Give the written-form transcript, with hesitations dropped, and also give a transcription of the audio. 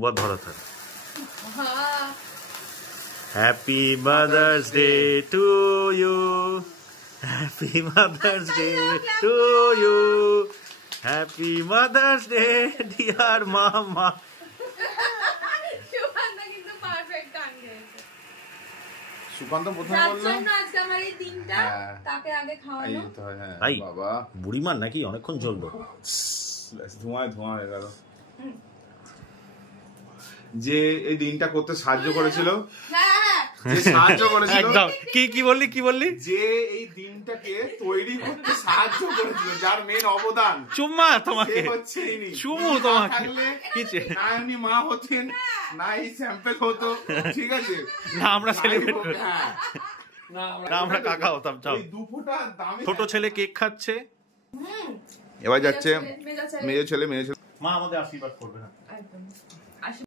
बहुत धरा था। Happy Mother's Day to you. Happy Mother's Day to you. Happy Mother's Day, dear Mama. Sukanta প্রথম বললো আজকে আমার এই দিনটা তাকে আগে খাওয়ানো। ভাই বাবা বুড়িমার নাকি অনেকক্ষণ চললো, ধোঁয়ায় ধোঁয়া হয়ে গেল। যে এই দিনটা করতে সাহায্য করেছিল, সাহায্য করেছিল একদম। কি বললি যে এই দিনটাকে তৈরি করতে সাহায্য করেছিল, যার মেন অবদান চুম্মা তোমাকে, হচ্ছে চুমু তোমাকে। না এমনি মা হতেন, না এই স্যাম্পেল হতো, ঠিক আছে, না আমরা সেলিব্রেট করি, না আমরা কাকা হতাম। চাও ছোট ছেলে কেক খাচ্ছে, এবার যাচ্ছে মেজো ছেলে। মা আমাদের আশীর্বাদ করবে না।